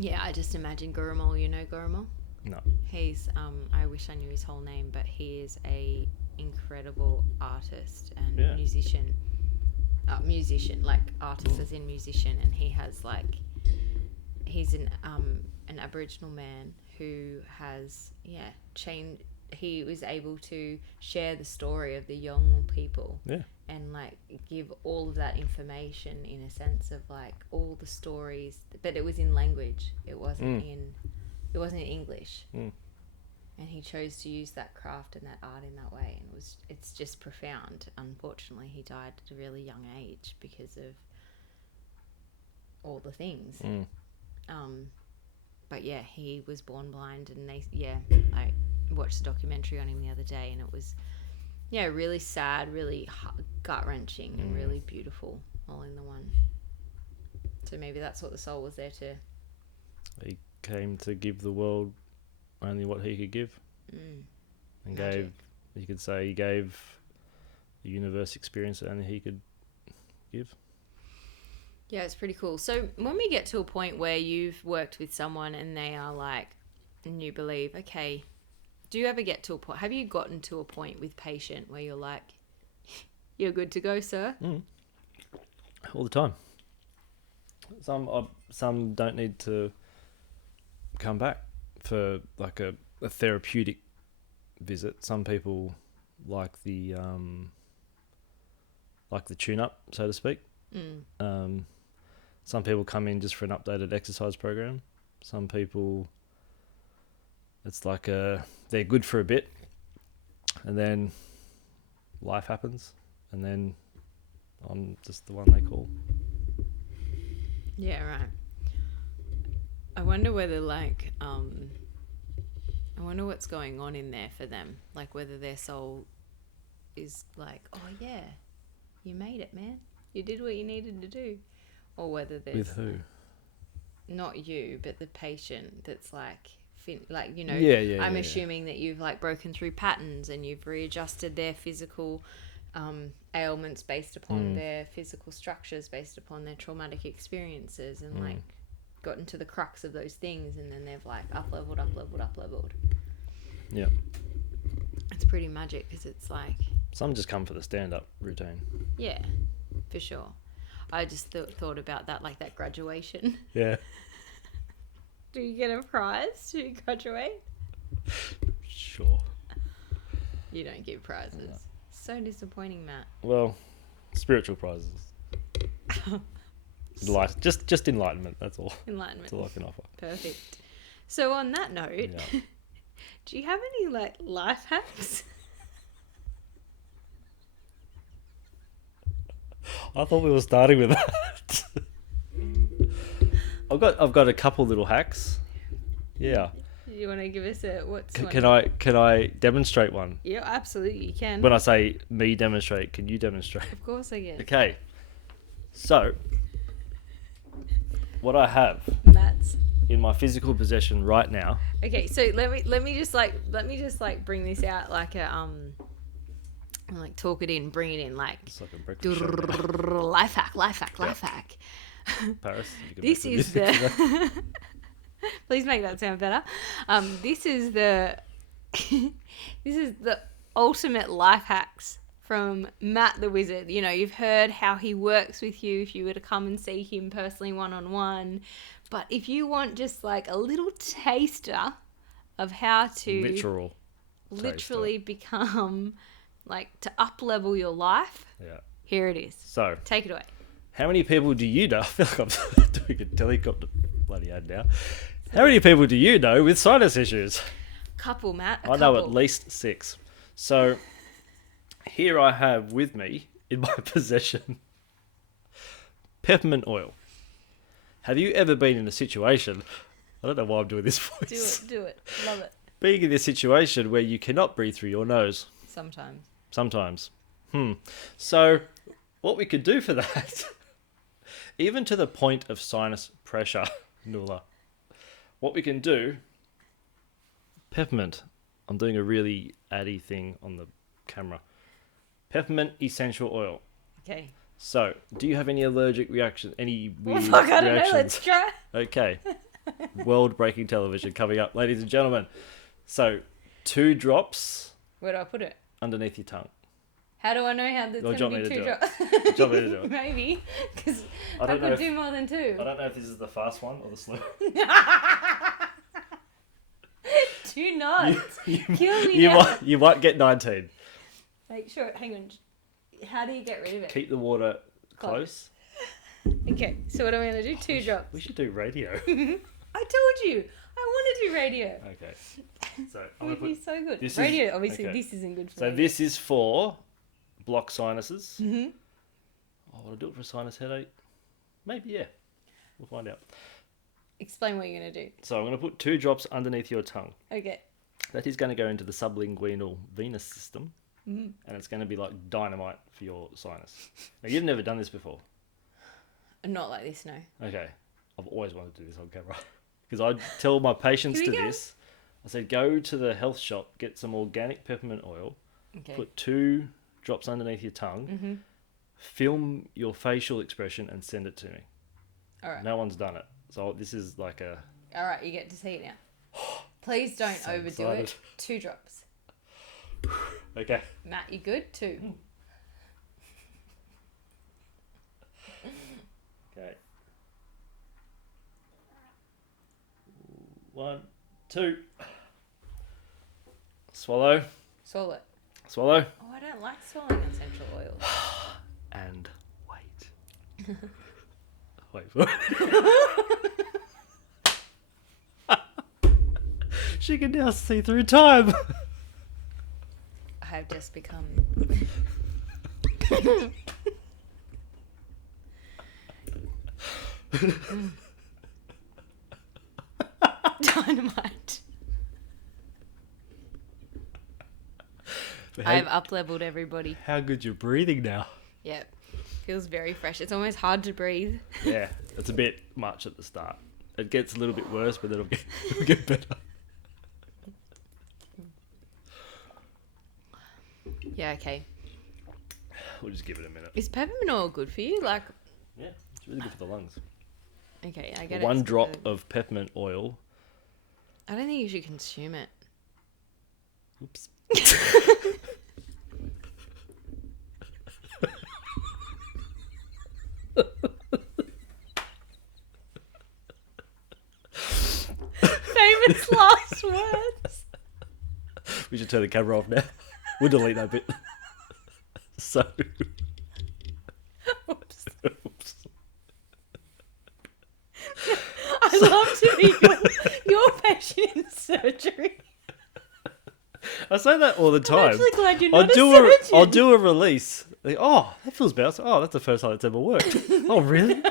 Yeah, I just imagine Gurumul. You know Gurumul? No. He's I wish I knew his whole name, but he is a incredible artist and musician. Musician, like artist as in musician, and he has like he's an Aboriginal man who has changed. He was able to share the story of the young people and like give all of that information in a sense of like all the stories, but it was in language. It wasn't in English. And he chose to use that craft and that art in that way, and it's just profound. Unfortunately, he died at a really young age because of all the things. But yeah, he was born blind, and I watched a documentary on him the other day, and it was really sad, really gut-wrenching, and really beautiful all in the one. So maybe that's what the soul was there to. He came to give the world only what he could give, and Magic. you could say he gave the universe experience that only he could give. Yeah, it's pretty cool. So when we get to a point where you've worked with someone and they are like, and you believe, okay, do you ever get to a point, have you gotten to a point with patient where you're like, you're good to go, sir? All the time. Some don't need to come back for like a therapeutic visit. Some people like the tune-up, so to speak. Some people come in just for an updated exercise program. Some people, it's like they're good for a bit, and then life happens, and then I'm just the one they call. Yeah, right. I wonder whether like, I wonder what's going on in there for them. Like whether their soul is like, oh yeah, you made it, man. You did what you needed to do. Or whether there's... With who? Not you, but the patient that's like... I'm assuming that you've like broken through patterns and you've readjusted their physical ailments based upon their physical structures, based upon their traumatic experiences, and like gotten to the crux of those things, and then they've like up-leveled. Yeah. It's pretty magic because it's like... Some just come for the stand-up routine. Yeah, for sure. I just thought about that, like that graduation. Yeah. Do you get a prize to graduate? Sure. You don't give prizes. No. So disappointing, Matt. Well, spiritual prizes. Just enlightenment, that's all. Enlightenment. That's all I can offer. Perfect. So on that note, do you have any like life hacks? I thought we were starting with that. I've got a couple little hacks. Yeah. You want to give us a what's Can I demonstrate one? Yeah, absolutely, you can. When I say me demonstrate, can you demonstrate? Of course I can. Okay. So, what I have Matt's. in my physical possession right now. Okay, so let me just bring this out like a like talk it in, bring it in like. It's like a breakfast show. Life hack. Paris. This is the. Please make that sound better. This is the ultimate life hacks from Matt the Wizard. You know, you've heard how he works with you if you were to come and see him personally one-on-one. But if you want just like a little taster of how to literally become like to up-level your life, here it is. So take it away. How many people do you know? I feel like I'm doing a helicopter bloody ad now. How many people do you know with sinus issues? Couple, Matt. I know at least 6. So here I have with me in my possession peppermint oil. Have you ever been in a situation? I don't know why I'm doing this voice. Do it. Love it. Being in this situation where you cannot breathe through your nose. Sometimes. So what we could do for that, even to the point of sinus pressure, Nuala, what we can do, peppermint. I'm doing a really addy thing on the camera. Peppermint essential oil. Okay. So, do you have any allergic reaction? Any weird I don't know. reactions? Let's try. Okay. World-breaking television coming up, ladies and gentlemen. So, 2 drops. Where do I put it? Underneath your tongue. How do I know how there's going to be 2 drops? Do you want me to do it? Maybe, because I could do more than 2. I don't know if this is the fast one or the slow. Do not kill me now. You might get 19. Make sure. Hang on. How do you get rid of it? Keep the water close. Okay, so what am I going to do? 2 drops. We should do radio. I told you. I want to do radio. Okay. So it would be so good. This Radio, obviously, this isn't good for So me. this is for blocked sinuses. Mm-hmm. Oh, will I do it for a sinus headache? Maybe, yeah. We'll find out. Explain what you're going to do. So I'm going to put 2 drops underneath your tongue. Okay. That is going to go into the sublingual venous system. Mm-hmm. And it's going to be like dynamite for your sinus. Now, you've never done this before. Not like this, no. Okay. I've always wanted to do this on camera. Because I tell my patients to this. I said, go to the health shop, get some organic peppermint oil, put 2 drops underneath your tongue, film your facial expression and send it to me. All right. No one's done it. So this is like a... All right, you get to see it now. Please don't overdo it. 2 drops. Okay. Matt, you good? 2. Okay. 1, 2. Swallow. Swallow it. Swallow. Oh, I don't like swallowing essential oils. And wait. Wait for it. She can now see through time. I have just become... Dynamite. I've up-leveled everybody. How good you're breathing now. Yep. Feels very fresh. It's almost hard to breathe. Yeah, it's a bit much at the start. It gets a little bit worse, but then it'll get better. Yeah, okay. We'll just give it a minute. Is peppermint oil good for you? Like, Yeah, it's really good for the lungs. okay, I get it. 1 drop of peppermint oil. I don't think you should consume it. Oops. Famous last words. We should turn the camera off now. We'll delete that bit. So. Oops. I love to be your patient in surgery. I say that all the time. I'm actually glad you're not a surgeon. I'll do a release. Like, oh, that feels better. Oh, that's the first time it's ever worked. Oh, really?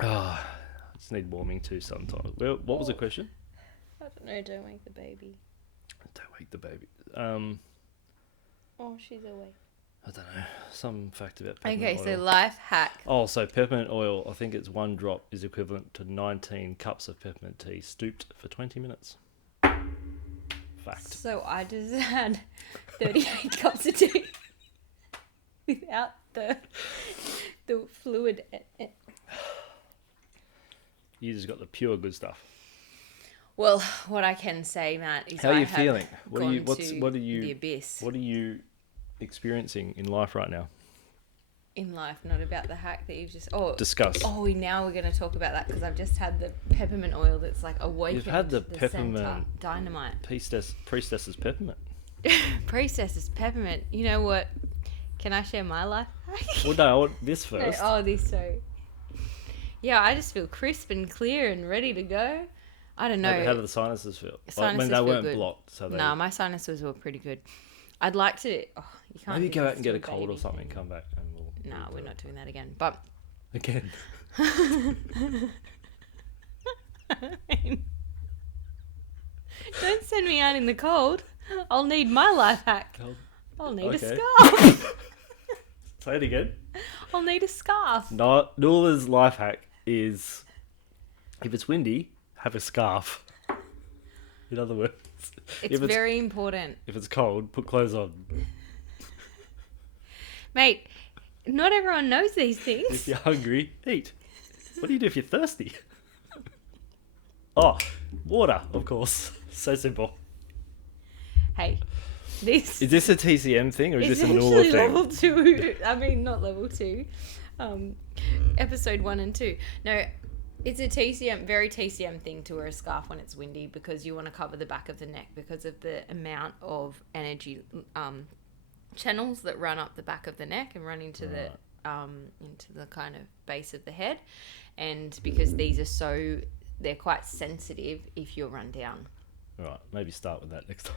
I just need warming too sometimes. Well, what was the question? I don't know. Don't wake the baby. Don't wake the baby. Oh, she's awake. I don't know. Some fact about peppermint Okay, oil. so life hack. Oh, so peppermint oil, I think it's 1 drop is equivalent to 19 cups of peppermint tea steeped for 20 minutes. Fact. So I just had 38 cups of tea without the fluid. You just got the pure good stuff. Well, what I can say, Matt, is How are I you have feeling? What are you? gone to the abyss What are you experiencing in life right now? in life, not about the hack that you've just Discuss. Now we're going to talk about that because I've just had the peppermint oil that's like awakened. You've had the center. peppermint Dynamite. Priestess's peppermint. Priestess's peppermint. You know what? Can I share my life hack? Well, no, I want this first. This so. Yeah, I just feel crisp and clear and ready to go. I don't know. How do the sinuses feel? Sinuses they feel weren't good. blocked. So No, my sinuses were pretty good. I'd like to. Oh, you can't. Maybe do go this out and to get a cold baby. or something. Come back and we'll. No, we're not doing that again. But Again. don't send me out in the cold. I'll need my life hack. I'll need a Okay. scarf. Say it again. I'll need a scarf. Nula's life hack is, if it's windy, have a scarf. In other words, It's very important. If it's cold, put clothes on. Mate, not everyone knows these If things. you're hungry, eat. What do you do if you're thirsty? Oh, water, of course. So simple. Hey, this Is this a TCM thing or is is this a Nula actually thing? level 2. I mean, not level 2. Episode 1 and 2. No, it's a TCM, very TCM thing to wear a scarf when it's windy because you want to cover the back of the neck because of the amount of energy channels that run up the back of the neck and run into the kind of base of the head, and because they're quite sensitive if you're run down. Right, maybe start with that next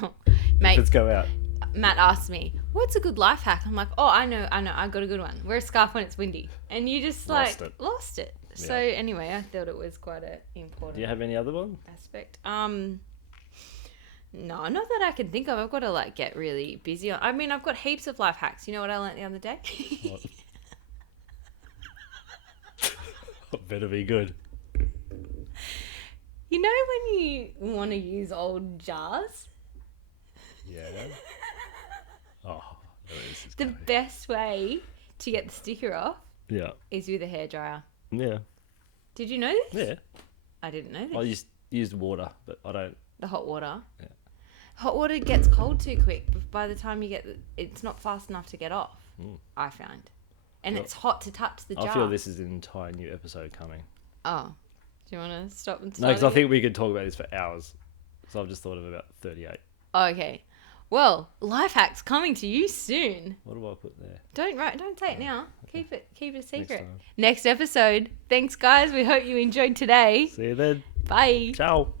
time. Mate, Let's go out. Matt asked me, what's a good life hack? I'm like, oh, I know, I got a good one. Wear a scarf when it's windy. And you just lost it. Yeah. So anyway, I thought it was quite an important Do you have any other one? aspect. No, not that I can think of. I've got to get really busy. I mean, I've got heaps of life hacks. You know what I learned the other day? What? Better be good. You know when you want to use old jars? Yeah. Oh, this is The going. best way to get the sticker off Yeah. is with a hairdryer. Yeah. Did you know this? Yeah. I didn't know this. I used water, but I don't. The hot water. Yeah. Hot water gets cold too quick. By the time you it's not fast enough to get off. I find, and Well, it's hot to touch the jar. I feel this is an entire new episode coming. Oh, do you want to stop and No, start? because I again? think we could talk about this for hours. So I've just thought of about 38. Okay. Well, life hacks coming to you soon. What do I put there? Don't say it now. Okay. Keep it a secret. time. Next episode. Thanks, guys. We hope you enjoyed today. See you then. Bye. Ciao.